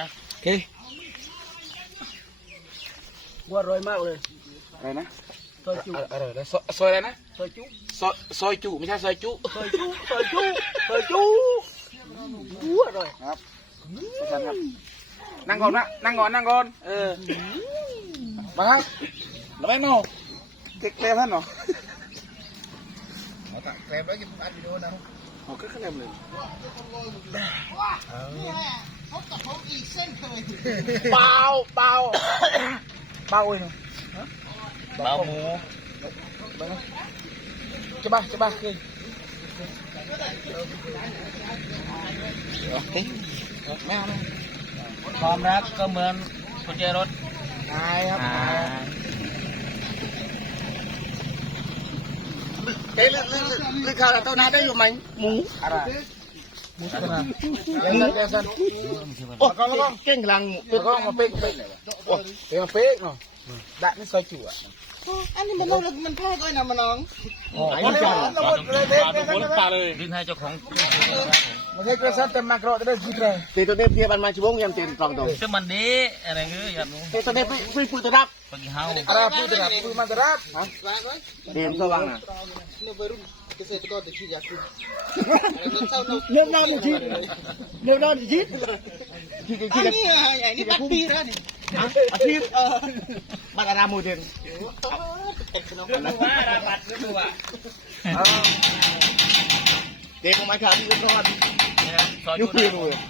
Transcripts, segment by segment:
นะโอเคว่าอร่อยมากเลยอะไรนะซอยจุ อะไรนะซอยซอยอะไรนะซอยจุ ซอยซอยจุไม่ใช่ซอยจุซอยจุซอยจุซอยจุอู้อร่อยครับอาจารย์ครับนั่งก่อนนะนั่งก่อนนั่งก่อนเออมาครับแล้วแม่โน่เก๊กเกลียวท่านเหรอ เอาตักแกลบแล้วกินอัดวิดีโอนะโอ้ก็คะแนนเลยเปล่าเปล่าเปล่าเอ้ยเบาหมูจะบ้าจะบ้าเคยไม่เอาไม่ความรักก็เหมือนกุญแจรถนายครับ อ่าเฮ้ยเลือกเลือกเลือกข้าวต้นน้าได้อยู่ไหมหมูอะไรมุสลิมยังสันยังสันโอ้ก็ก็เก่งลังแล้วก็มาเป๊กเป๊กโอ้เป๊กมาเป๊กเนาะดักนี่ซอยจุอะอันนี้มันมันมันพ่อก็นะมันน้องอ๋อมันจะมันเลยเด็กเด็กดิ้นให้เจ้าของ มันให้กระสับแต่มากรอได้กี่เดือนตีตัวเนี้ยเพียบันมาชิวงยังตีตรองตรงจะมันดีอะไรเงี้ยอยากรู้ตีตัวเนี้ยฟรีฟรีตัวรับปกิเฮาอะไรพูดแต่พูดมันจะรับเรียนสว่างอะเริ่มนอนจีเริ่มนอนจีที่ที่ที่นี่ ปัดปีแล้วนี่อาชีพเออบัตรอารามูเดนว่าราบัดก็ดูอะเด็กของมันครับที่ก็รอดซอยจุด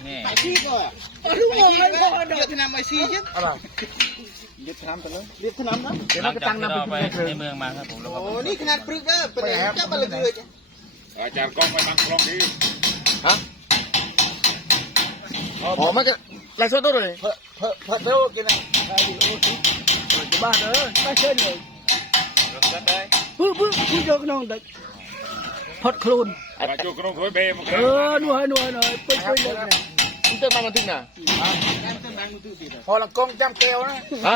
นี่ อาชีพก็รู้หมดเลยพ่อเด็เดือกดน้ำไอซีใช่อะไรเดือดน้ำไปเลยเดือดน้ำนะเดี๋ยวหลัเรางจะจากตั้งที่น้ำเราไปไปเลยในเมืองมาครับผมแล้วก็โอ้นี่ขนาดปรึกเด้อเป็นเจ้าบาลเกยอาจารย์กล้องไปตั้งกล้องนี้ฮะอ๋อมันก็ไล่สดตัวเลยเพอเพอเพอเท่ากินอะไอ้โอ้ชิจะบ้าเด้อไม่เช่นเลยปึ๊บปึ๊บปึ๊บยกน้องเด็กพดครูนมาจูกรงคุยเบมเออหน่วยหน่วยหน่อยไปไปเลยนะมันเต้นมามันถึงน่ะพอละกงจำเกลียวนะฮะ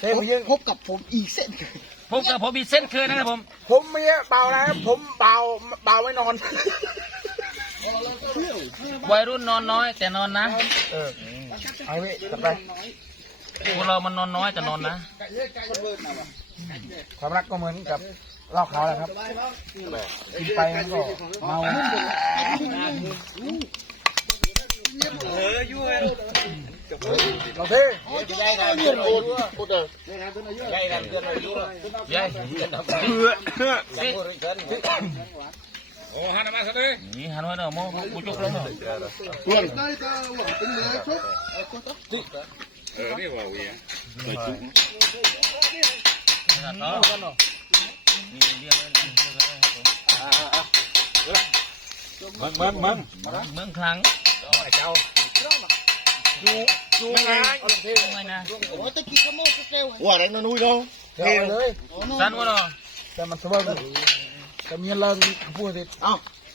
เฮ้ยมึงพบกับผมอีกเส้นผมกับผมมีเส้นคืนนะครับผม ผมเมียเบาแล้วผมเบาเบาไว้นอนวัยรุ่นนอนน้อยแต่นอนนะเออไอ้เว้ยกลับไปพวกเรามันนอนน้อยแต่นอนนะความรักก็เหมือนกับ เหล้าขาวแหละครับกินไปมันก็เมาเราเท่ได้กันเดือนโอนพูดเด้อยัยโอ้ฮันมาซะเลยนี่หันไว้เนาะโมกูจุกแล้วเนาะเพื่อนเออนี่ว่าเวียเนาะ มีเรียกเลยมันมันมันเมืองคลังดูไงเอาลงเท่ไม่นะว่าอะไรน้อยๆเนาะเดี๋ยวเอเลยสั้นวะเนาะแต่มันสบายแต่มียเลิกพูดสิเอ้า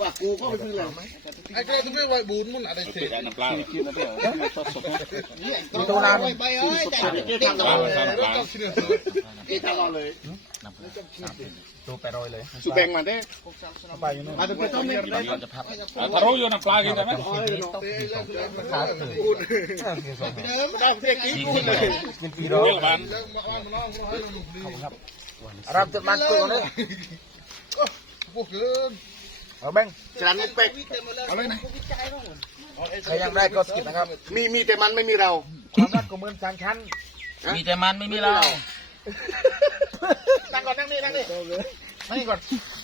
ว่ากูก็ไปซื้อแล้วไหมไอ้เจ้าต้องไปไว้บูนมันอะไรสิน้ำปลากินแล้วเปล่าสดสดมีตัวน้ไปเอ้ยจับเกี่ยวทางปลาเราน้ำปลาเกี่ยวทางเราเลยำตัวแปรอยเลยสุแบงมาได้ไปอยู่นู่นมาถึงไปต้มเนี่ยเราจะพับถ้ารู้อยู่น้ำปลากินได้ไหมขาตื่นได้เสียกี้กูเลยเป็นปีร้อเวลบันรับจะมันตัวนี่เอาแบงจานเป็กใครยังได้ก็สกิปนะครับมีมีแต่มันไม่มีเราความรักก็เหมือนจานชั้นมีแต่มันไม่มีเรานั่งก่อนนั่งนี่นั่งนี่นั่งนี่ก่อน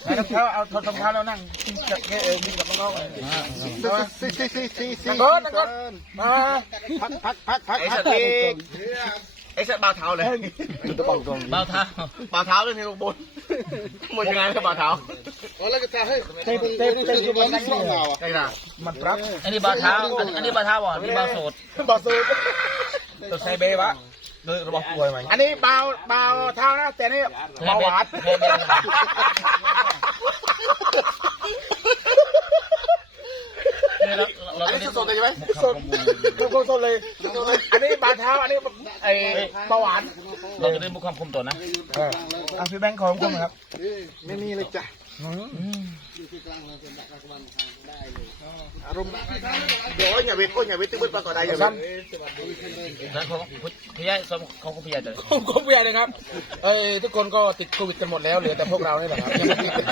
ให้รองเท้าเอาถอดรองเท้าแล้วนั่งจับแค่เออมีกับน้องๆเลยซีซีซีซีซีนั่งก่อนนั่งก่อนมาพักพักพักพัก ไอ้สติไอ้สบ่าวเท้าเลยตัวบังตรงบาเท้าบ่าวเท้าเลยนี่ลงบนหมดยังไงกับบ่าวเท้าเต้เต้เต้ที่มันนั่งนี่ไอ้น่ะมันปรับอันนี้เบาเท้าอันนี้เบาเท้าบ่นี่เบาโสดบอสูตัวใช้เบวะโดยระบบป่วยไหมอันนี้เบาเบาเท้านะแต่นี่เบาหวานเราเรานนี้ สดๆเลยใช่ไหมสดทุกคนสดเลยอันนี้บาเท้าอันนี้ไอ้เบาหวานเราจะได้มุกคำคมตัวนะอะพี่แบงค์ขอผมครับไม่มีเลยจ้ะอารมณ์เดี๋ยวอย่าเวทโอ้ยอย่าเวทตึ้งบนปลาต่อได้อย่าเวทแล้วเขาพี่ใหญ่ซ้อมเขาพี่ใหญ่เลยผมก็เบียร์เลยครับเอ้ยทุกคนก็ติดโควิดกันหมดแล้วเหลือแต่พวกเรานี่แหละครับยังไม่ติด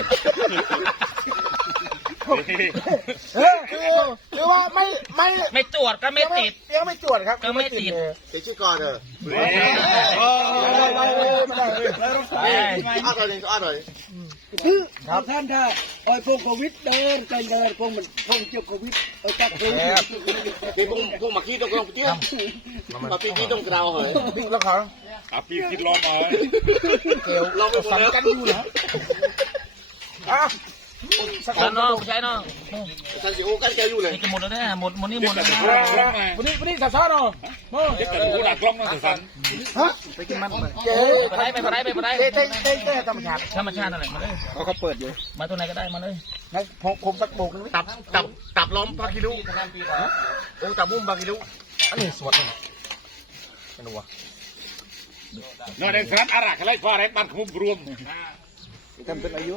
เออคือคือว่าไม่ไม่ไม่ตรวจก็ไม่ติดยังไม่ตรวจครับก็ไม่ติดเลยเดี๋ยวชื่อก่อนเถอะไม่ได้ไม่ได้ไม่ได้ไม่ได้อ้าวหน่อยหนึ่งอ้าวหน่อยคือท่านถ้าไอ้พวกโควิดเดินไปเดินพวกมันพวกเจ้าโควิดไอ้จักรโควิดนี่พวกพวกมาขี้ต้องกระเจี๊ยบมาพี่ขี้ต้องกระเราเหรอบิ๊กแล้วเขาอะพี่คิดลองมาเกลียวเราไปสั่งกันอยู่นะอะ สักคแล้วนน้องพี่ใหญ่น้องท่านสิโอ้กันแกอยู่เลยนี่จะหมดแล้วนะหมดหมดนี่หมดแล้วนะวันนี้วันนี้สาวๆเนาะโอ้เด็กกระดูกดักกล้องนั่นสันฮะไปกินมันเจ๊ไปได้ไปได้ไปได้เจ๊เจ๊เจ๊เจ๊ธรรมชาติธรรมชาติอะไรมาเลยเขาเขาเปิดอยู่มาตัวไหนก็ได้มาเลยนะผมผมสักโบกนึงตับตับตับล้อมปลากิลุโอ้ตับมุ้มปลากิลุอันนี้สวดเลยไม่รู้ว่ะนอนในสนามอารักอะไรฟ้าแรงบ้านขมุมรวมจำเป็นอายุ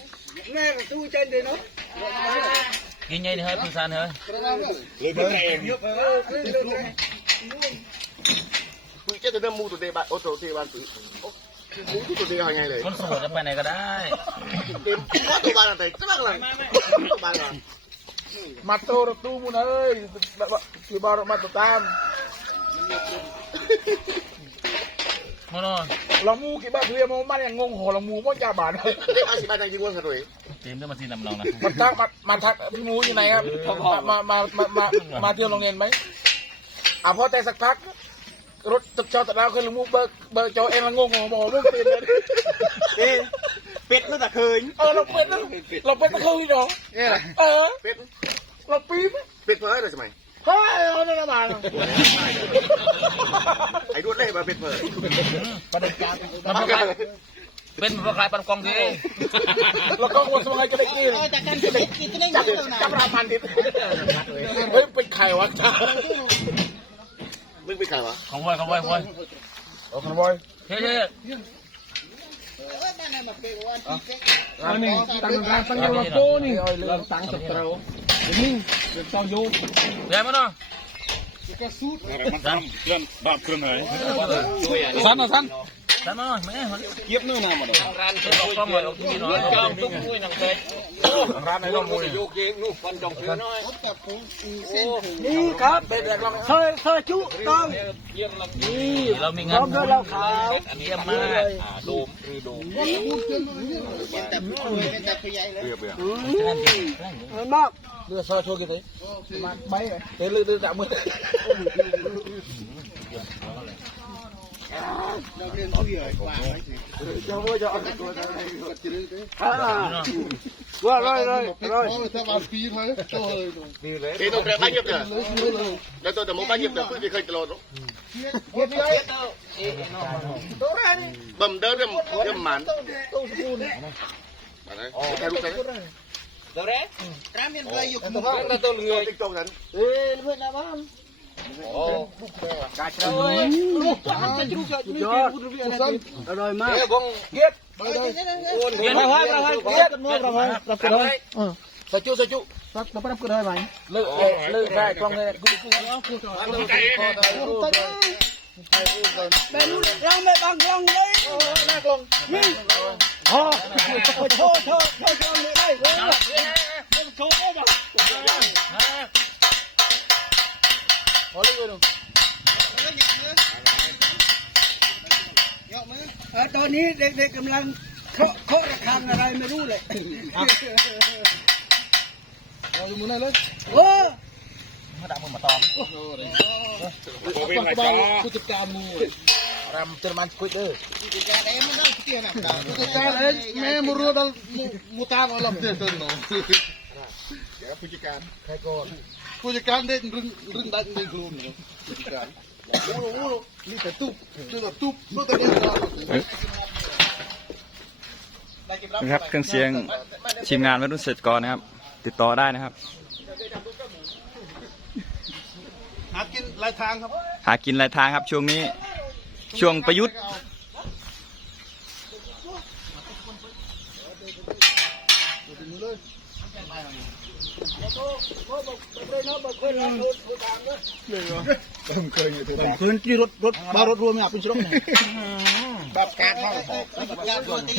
อ้ที่อาโฟลรุดแล้วเนี่ยบอลที่จิตกองอันนี้เลยได้ได้อาโฟลรุดแล้วเลยสามเมตรเนาะอยู่เคลียร์โมนะนี่เราดาวนี้ ไม่หนาว เคลียร์โมนะหัวตาไปไว้เนี่ยอาโฟลบอลไส้แล้ว ประมาณ ไอ้เจ้าเร่งตาสำคัญแท้แม่ก็ตู้ใจเดียวเนาะ กินใหญ่นี่เฮ้ยพื้นซานเฮ้ย เลยเป็นเอง คุยเจ้าจะเดิมมูตัวเดบัตโอ้ตัวเดบัตปุ๋ยมูตัวเดยังไงเลย คนสวยจะไปไหนก็ได้ เต็มว่าตัวบ้านอะไรจะบ้านอะไรตัวบ้านอะไร มาโตรตู้มุนเอ้ยคือบาร์มาตตาม มาโน่เรามูกี่บ้าเรียมมันยังงงหัวเรามูมันยาบาดเด็กอาชีพบ้านยังยิงวันกันเลยเตรียมเรื่องมาซีนำเรานะมันทักมามาทักพี่มูอยู่ไหนครับมามามามามาเที่ยวโรงเรียนไหมอะพอแต่สักพักรถตึกจอดตะดาวขึ้นลงมูเบิกเบิกจอเองละงงหัวหมอเรื่องตีนเลยเอ๊ะเป็ดนั่นแต่เคยเออเราเป็นเราเป็นตะคืนเหรอเนี่ยอะไรเออเป็ดเราปี๊บเป็ดเผยอะไรสมัย เฮ้ยเอาเนี่ยมาไอ้ดวดเล่มาเป็ดเผยประเด็นการมันพวกใครเป็นพวกใครปันกองดีแล้วก็วนสมัยก็ได้กินจากการกินกินได้จับจับรามันดิเฮ้ยเป็นไข่วะมึงเป็นใครวะของวอยของวอยของวอยโอ้คอนบอยเฮ้ยเฮ้ยอันนี้ตั้งร้านตั้งยูโรโก้นี่เริ่มตั้งสตรอนี่ เดี๋ยวต้องยูเดี๋ยวมาโน่อะไรมันทำเคลื่อนบ้าเคลื่อนไหนสันนะสันสันมาหน่อยแม่มันเกียบนู่นน่ะมาดร้านเขาต้องมาเอาที่หน่อย จอมตุ้มมุ้ยนังเตยร้านไหนต้องมูยนี่ครับเคยเคยจุต้องเรามีพงาร้อนมด้วยเหล้าขาวเยี่ยมมากมันมากเรือซอยชัวร์กี่ตัวมาไม่เดี๋ยวเรือเรือจับมือว่าร้อยร้อยร้อยเอ๊ะตัวแปรบ้านเงียบเถอะแล้วตัวแต่มบ้านเงียบเถอะเพื่อนเคยตลอดบ่มเดินเรื่องเรื่องหมันอะไรใครรู้ใครตัวเรือติ๊กต๊อกนั้นเอ้ยเพื่อนนะบ้านกาเช้าเว้ยยอ ดอร่อยมากเฮ้ยบงเก็บเยี่ยมมากเก็บเก็บรับกันเลยสจุสจุรับรับ รับกันได้ไหมเลิกเลิกได้กล้องเลยกูกูไก่แม่รู้เรา ไม่บางกล้องเลยนักลงนี่โอ้โชว์โชว์โชว์โชว์ไม่ได้เลยโชว์มาขอเลิกเลยตอนนี้เด็กๆกำลังเคาะเคาะระฆังอะไรไม่รู้เลยเอาอยู่มือไหนเลยโอ้มาดักมึงมาตอมโควิดมาจ้าผู้จัดการมูรำเจอมันคุยเด้อผู้จัดการเองแม่มูรัวดลมูตามอารมณ์เตือนเนาะ ผู้จัดการใครก่อนผู้จัดการเด่นรึงรึงดันในกลุ่มเนาะผู้จัดการโอ้โหนี่แต่ตุ๊บคือแบบตุ๊บตุ๊บแต่เนี่ยเรานะครับเครื่องเสียงทีมงานวัยรุ่นเสร็จก่อนนะครับ ติดต่อได้นะครับ หากินหลายทางครับหากินหลายทางครับช่วงนี้ช่วงประยุทธ์ คืนที่รถรถมารถรวมเนี่ยเป็นชลกเนี่ยแบบการเข้าแบบการตัวตี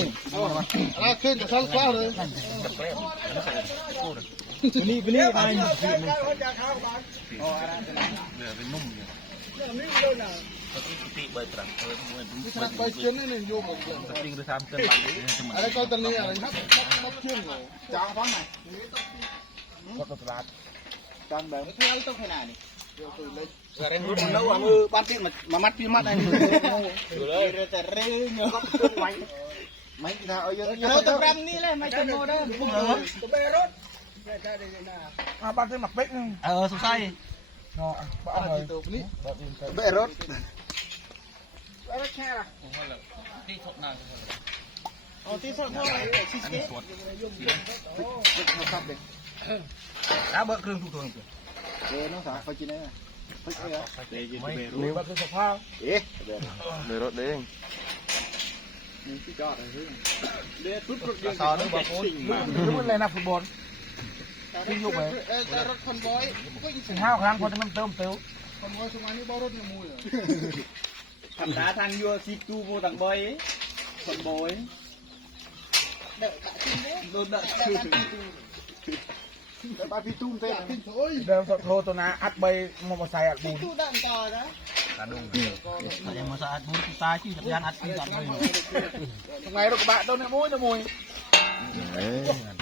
อะไรขึ้นจะทั้งคล้าเลยนี่เป็นนี่ไงตีเบิร์ดตรังเออมวยไปเนี่ยมตีหรือทำเกินไปอะไรก็ตอนนี้อะไรครับนับเชื่อมจางฟังไหนก็ ตลาดจางแบบที่เราต้องขนาดนี้เร่งรุ่นแล้วอะมือบ้านที่มันมามัดพี่มัดอะไรนี่อยู่เลยแต่เร่งเนาะขึ้นไว้ไม่ได้เอาเยอะเราต้องรำนี่เลยไม่จะโมได้ผมเออตัวเบรถอ่าบ้านเจอหมักเป็กนึงเออสุดใส่เนาะบ้านเลยตัวนี้บ้านดิน เตเบรถที่ทบนานอ๋อที่สุดเท่าไหร่ชิสเก้แล้วเบิร์เครื่องทุกตัวเออน้องสาวเขากินได้ไหมเขากินได้ไม่บ้านคือสภาพเอ๊ะเดี๋ยวเลยรถเองนี่พี่จอดอะไรเดี๋ยวทุบรถยนต์ตอนนี้บอกโอ้ยมันเลยนะฟุตบอล ที่ยุบไปรถคอนบอยก็อีกสิบห้าครั้งพอจะมันเติมเติมคอนบอยสมัยนี้บ่รถยังมูเลยธรรมดาทางยัวซีตูโบตังบอยคนบอยโดนดักแต่ปลาพี่ตุ้มเต้นทิ้งโอ้ยเดิมโทรตัวนะอัดใบมอเตอร์ไซค์อัดบูนตู้ดันต่อนะตาดุงยังมาสะอาดบุญตาชื่อจักรยานอัดที่ตัดเลยทำไงรถกระบะโดนเนี่ยมุ้ยเนี่ยมุ้ยโอ้เลยไปเดิมไปเดิมจิ้มมาใส่อัดสามจอดไฟแดงจุดซีเลยไม่ได้คือได้ถึงสองมุกทำไงเลี้ยวเลยบ้านรถกระบะเนี่ยมุ้ยเนี่ยมุ้ยเงี้ยเลี้ยวแต่ได้มอนอนหมด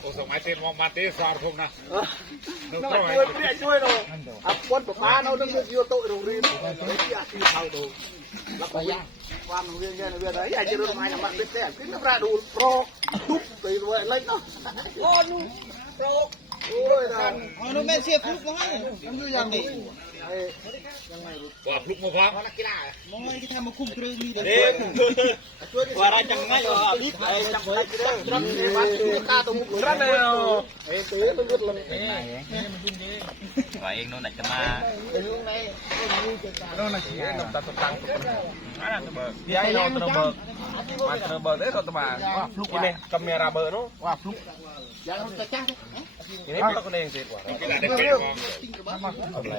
โอ้สมัยเต้นมองมาเต้สารพงนะนึกน้องต้องช่วยเนี่ยช่วยเราอับวันประมาณเราต้องเลือกยูโตโรงเรียนที่อาชีพเขาดูแล้วก็ย่างความโรงเรียนแค่ในเรื่องไหนอยากจะรู้ทำไมนะมันเป็นแต่ขึ้นน้ำราดูโปรทุบตีด้วยเล่นเนาะโอ้นูโปรโอ้ยท่านอ๋อนู่นแม่เสียฟุกมั้งมันอยู่อย่างนี้ ว่าพลุกมาพังมองไอ้ที่ทำมาคุ้มเครื่องนี่เด้เด็กว่าเราจังไงอะบิ๊กไอ้จังไงเด้อรันเอวันตัวกาตัวมุกรันเลยเอ้ยตีตัวยุดเลยว่าเองโน่นไหนจะมาโน่นน่ะขี้น้ำตาตะตังอันนั้นเบิร์ดยายเราตัวเบิร์ดมาตัวเบิร์ดเอ้ยเราตัวมาว่าฟลุกนี่กับเมียราเบิร์ดเนาะว่าฟลุกยังจะจ้าทีนี้ต้องค